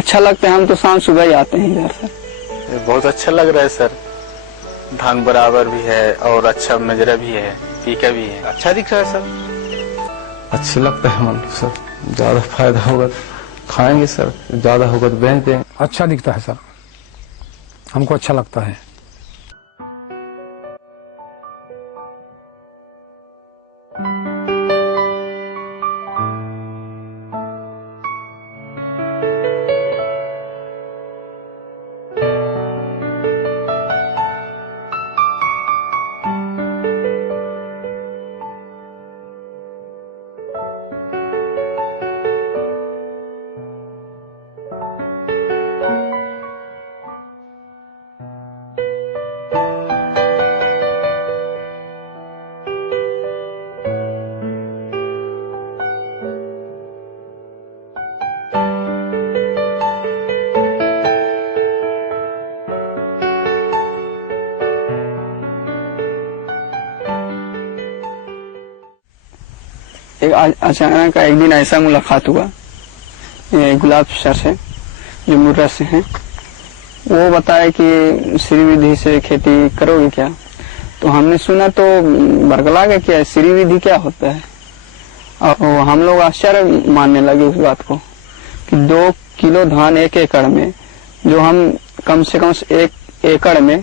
अच्छा लगता है। हम तो शाम सुबह ही आते हैं इधर सर। बहुत अच्छा लग रहा है सर, धान बराबर भी है और अच्छा नजरा भी है, पीका भी है, अच्छा दिख रहा है सर। अच्छी लगता है मन सर, ज्यादा फायदा होगा खाएंगे सर, ज्यादा होगा तो बेच देंगे। अच्छा दिखता है सर, हमको अच्छा लगता है। अचानक एक दिन ऐसा मुलाकात हुआ गुलाब सर से, जो मुर्रा से हैं। वो बताया कि श्री विधि से खेती करोगे क्या? तो हमने सुना तो बरगला गया, क्या श्री विधि क्या होता है। और हम लोग आश्चर्य मानने लगे उस बात को कि 2 किलो धान 1 एकड़ में, जो हम कम से कम 1 एकड़ में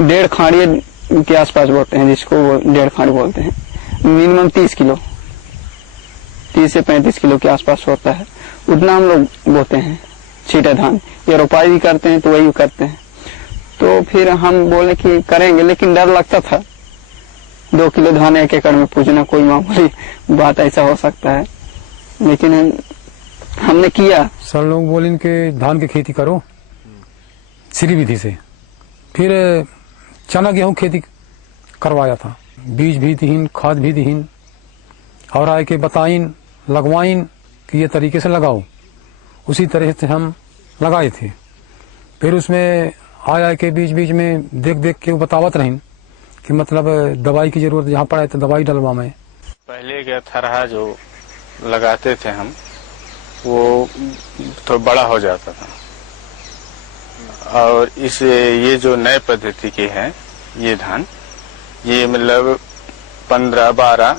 1.5 खाड़ी के आसपास बोलते हैं, जिसको वो 1.5 खाड़ी बोलते हैं, मिनिमम 30 से 35 किलो के आसपास होता है, उतना हम लोग बोते हैं छीटा धान। या रोपाई भी करते हैं तो वही करते हैं। तो फिर हम बोले कि करेंगे, लेकिन डर लगता था 2 किलो धान 1 एकड़ में पूजना कोई मामूली बात ऐसा हो सकता है, लेकिन हमने किया। सर लोग बोले कि धान की खेती करो श्री विधि से। फिर चना गेहूं खेती करवाया था, बीज भी दीन, खाद भी दीन, और आए के बताइन लगवाइन कि ये तरीके से लगाओ। उसी तरह से हम लगाए थे। फिर उसमें आया के बीच बीच में देख देख के वो बतावत रही कि मतलब दवाई की जरूरत जहाँ पड़ा है तो दवाई डलवा में। पहले क्या थरहा जो लगाते थे हम, वो तो बड़ा हो जाता था, और इस ये जो नए पद्धति के हैं ये धान, ये मतलब 15-12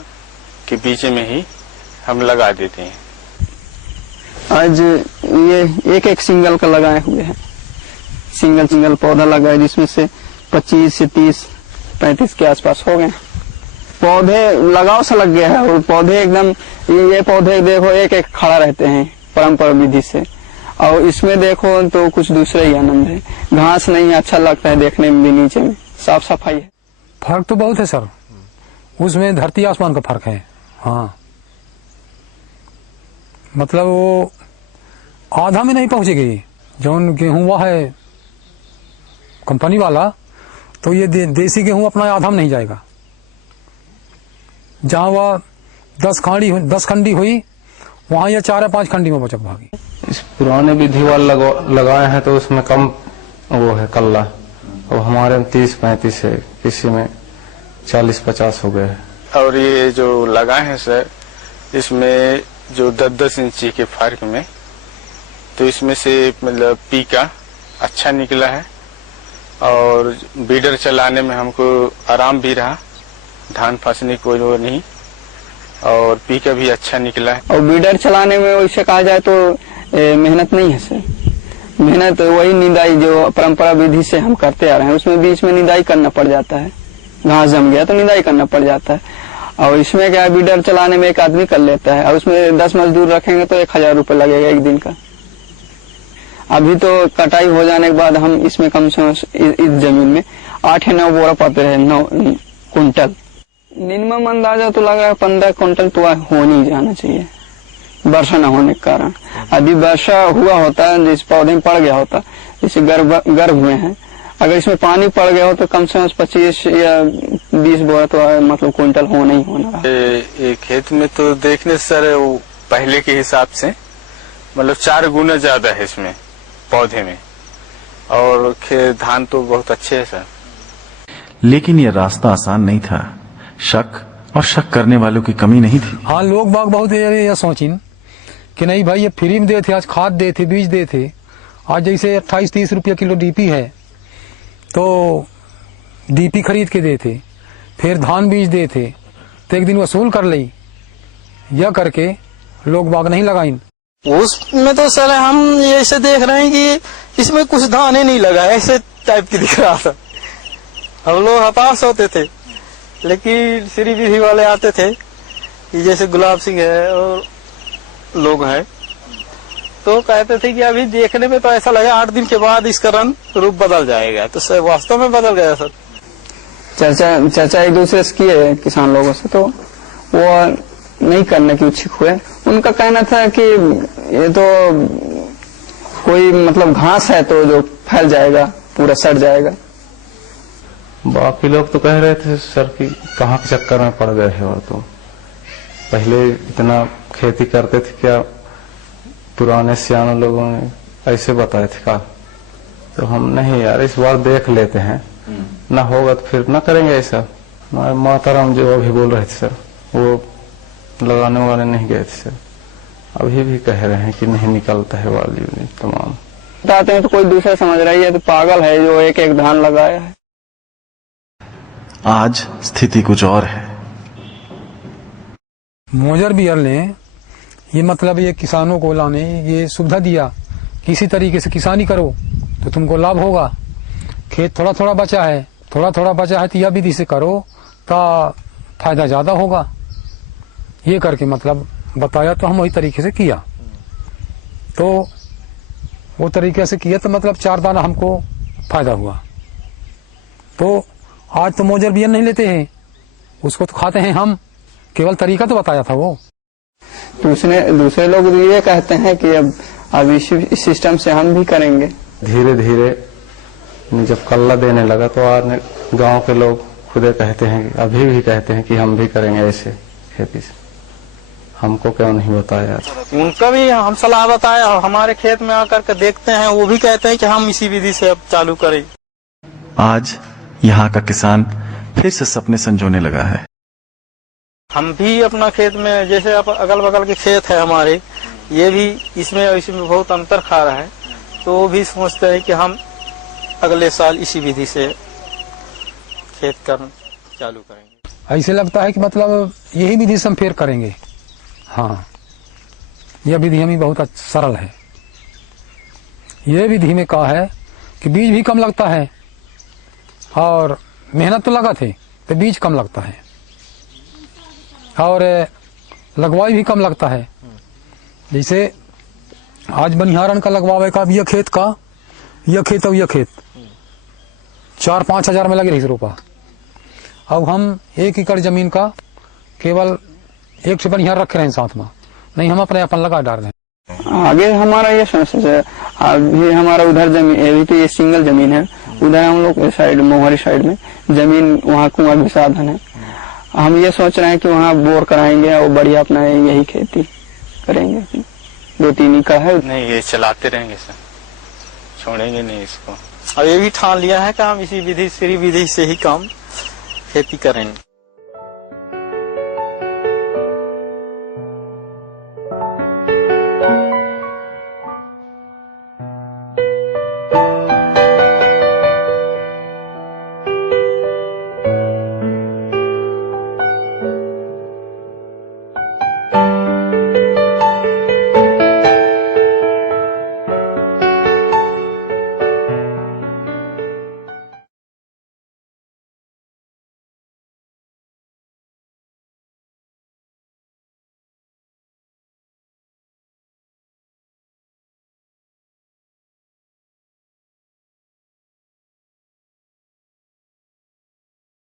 के बीच में ही हम लगा देते हैं। आज ये एक सिंगल का लगाए हुए हैं, सिंगल पौधा लगाए, जिसमें से 25 से 30-35 के आसपास हो गए। पौधे लगाव से लग गया है, और पौधे एकदम ये पौधे देखो एक खड़ा रहते हैं परंपरा विधि से, और इसमें देखो तो कुछ दूसरा ही आनंद है। घास नहीं, अच्छा लगता है देखने में भी, नीचे में साफ सफाई है। फर्क तो बहुत है सर, उसमें धरती आसमान का फर्क है। हाँ, मतलब वो आधा में नहीं पहुंचेगी। जो गेहूं हुआ है कंपनी वाला, तो ये देसी गेहूं अपना आधा में नहीं जाएगा। जहां वह 10 खंडी हुई, वहां यह 4 या 5 खंडी में बचक भागी। इस पुराने विधि वाला लगाए हैं तो उसमें कम वो है कल्ला, और हमारे में 30-35 है, किसी में 40-50 हो गए। और ये जो लगाए हैं सर, इसमें जो 10-10 इंची के फर्क में, तो इसमें से मतलब पीका अच्छा निकला है, और बीडर चलाने में हमको आराम भी रहा, धान फंसने कोई वो नहीं, और पीका भी अच्छा निकला है। और बीडर चलाने में वैसे कहा जाए तो मेहनत नहीं है सर। मेहनत वही निदाई जो परंपरा विधि से हम करते आ रहे हैं, उसमें बीच में निदाई करना पड़ जाता है। घास जम गया तो निदाई करना पड़ जाता है। और इसमें क्या है, बीडर चलाने में एक आदमी कर लेता है, और उसमें 10 मजदूर रखेंगे तो 1000 रुपये लगेगा एक दिन का। अभी तो कटाई हो जाने के बाद हम इसमें कम से कम इस जमीन में 8 या 9 बोरा पाते रहे, 9 कुंटल। मिनिमम अंदाजा तो लग रहा है 15 कुंटल तो हो नहीं जाना चाहिए, वर्षा न होने के कारण। अभी वर्षा हुआ होता है, जिस पौधे में पड़ गया होता, जैसे गर्भ हुए हैं, अगर इसमें पानी पड़ गया हो तो कम से कम 25 या 20 बोरा तो मतलब कुंटल होना ही होना। खेत में तो देखने सर वो पहले के हिसाब से मतलब 4 गुना ज्यादा है इसमें पौधे में, और धान तो बहुत अच्छे है सर। लेकिन यह रास्ता आसान नहीं था, शक और शक करने वालों की कमी नहीं थी। हाँ, लोग बाग बहुत ये सोचिन कि नहीं भाई ये फ्री में दे थे, आज खाद दे थे, बीज दे थे। आज जैसे 28-30 रुपये किलो डीपी है, तो डीपी खरीद के दे थे, फिर धान बीज दे थे, तो एक दिन वसूल कर ली, यह करके लोग बाग नहीं लगाइन। उसमें तो सर हम ऐसे देख रहे हैं कि इसमें कुछ धान ही नहीं लगा, ऐसे टाइप की दिख रहा था। हम लोग हताश होते थे, लेकिन श्री विधि वाले आते थे कि जैसे गुलाब सिंह है और लोग हैं, तो कहते थे कि अभी देखने में तो ऐसा लगा 8 दिन के बाद इसका रंग रूप बदल जाएगा। तो सर वास्तव में बदल गया सर। चर्चा एक दूसरे से किए किसान लोगों से, तो वो नहीं करने की इच्छुक हुए। उनका कहना था कि ये तो कोई मतलब घास है तो जो फैल जाएगा, पूरा सड़ जाएगा। बाकी लोग तो कह रहे थे सर कि कहाँ के चक्कर में पड़ गए हैं, और तो पहले इतना खेती करते थे क्या, पुराने सियाने लोगों ने ऐसे बताए थे का। तो हम नहीं यार, इस बार देख लेते हैं, ना होगा तो फिर ना करेंगे ऐसा। माताराम जो अभी बोल रहे थे सर, वो लगाने वाले नहीं गए थे सर, अभी भी कह रहे हैं कि नहीं निकलता है वाली तमाम। बताते हैं तो कोई दूसरा समझ रहा है तो पागल है जो एक एक धान लगाया है। आज स्थिति कुछ और है। मोजर बियर ने ये मतलब ये किसानों को लाने ये सुविधा दिया, किसी तरीके से किसानी करो तो तुमको लाभ होगा। खेत थोड़ा थोड़ा बचा है, तो यह विधि से करो तो फायदा ज्यादा होगा। ये करके मतलब बताया, तो हम वही तरीके से किया। तो वो तरीके से किया तो मतलब 4 दाना हमको फायदा हुआ। तो आज तो मोजर बियर नहीं लेते हैं, उसको तो खाते हैं हम, केवल तरीका तो बताया था वो। दूसरे लोग ये कहते हैं कि अब इस सिस्टम से हम भी करेंगे। धीरे धीरे जब कल्ला देने लगा तो आज गांव के लोग खुदे कहते हैं, अभी भी कहते हैं कि हम भी करेंगे ऐसे खेती से। हमको क्यों नहीं बताया? उनका भी हम सलाह बताया, हमारे खेत में आकर के देखते हैं, वो भी कहते हैं कि हम इसी विधि से अब चालू करें। आज यहाँ का किसान फिर से सपने संजोने लगा है। हम भी अपना खेत में, जैसे अगल बगल के खेत है हमारे, ये भी इसमें बहुत अंतर खा रहा है, तो वो भी सोचते हैं कि हम अगले साल इसी विधि से खेत करना चालू करेंगे। ऐसे लगता है कि मतलब यही विधि से हम फिर करेंगे। हाँ, यह विधि हमें बहुत सरल है। यह विधि में कहा है कि बीज भी कम लगता है और मेहनत तो लगा थे तो बीज कम लगता है और लगवाई भी कम लगता है। जैसे आज बनिहारन का लगवावे का, यह खेत का, यह खेत और यह खेत 4-5 हजार में लगे रही रुपया। अब हम 1 एकड़ जमीन का केवल 1 से बनिहार रख रहे हैं साथ में, नहीं हम अपने अपन लगा डाल रहे हैं। आगे हमारा ये समस्या है, अभी हमारा उधर जमीन, अभी तो ये सिंगल जमीन है, उधर हम लोग साइड मोहरी साइड में जमीन, वहाँ कुआं भी साधन है। हम ये सोच रहे हैं कि वहाँ बोर कराएंगे और बढ़िया अपना यही खेती करेंगे। 2-3 एकड़ है। नहीं, ये चलाते रहेंगे सर, छोड़ेंगे नहीं इसको। और ये भी ठान लिया है कि हम इसी विधि, श्री विधि से ही काम खेती करेंगे।